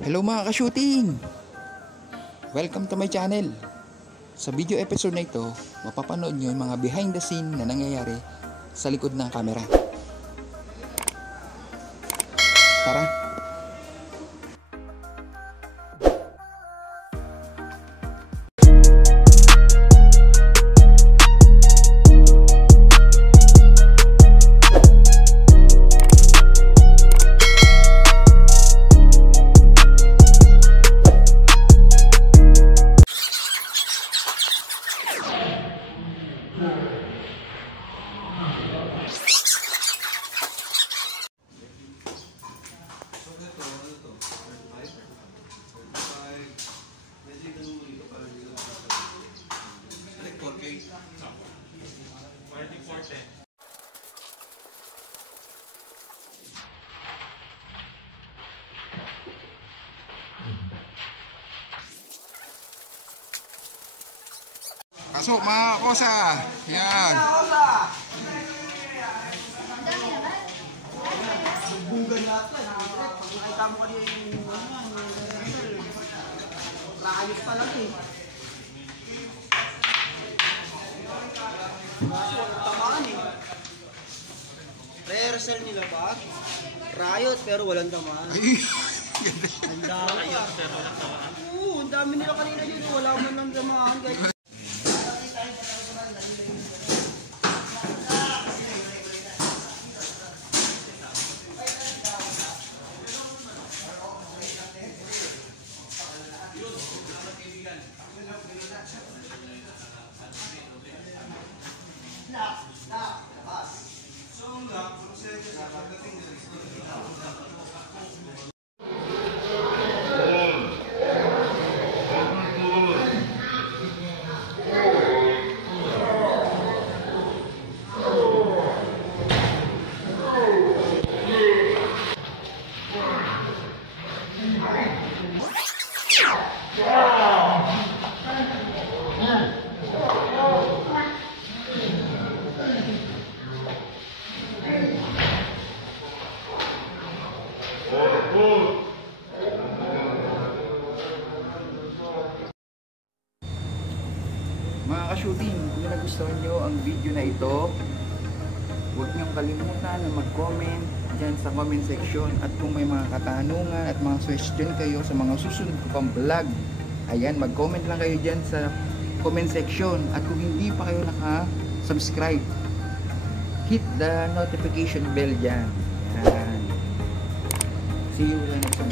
Hello mga ka-shooting! Welcome to my channel. Sa video episode na ito, mapapanood nyo yung mga behind the scene na nangyayari sa likod ng camera. Tara! Pasok mga kosa. Yan. Bugan natin. Pag nakita mo kanina yung rayos pa lang eh. Walang tamaan eh. Rehearsal nila ba? Riot pero walang tamaan. Ang dami pa. Oo, ang dami nila kanina dito. Wala man lang tamaan. Mga ka-shooting, kung nagustuhan nyo ang video na ito, huwag niyong kalimutan na mag-comment dyan sa comment section. At kung may mga katanungan at mga suggestion kayo sa mga susunod ko pang vlog, ayan, mag-comment lang kayo dyan sa comment section. At kung hindi pa kayo naka-subscribe, hit the notification bell dyan. Ayan. See you next time.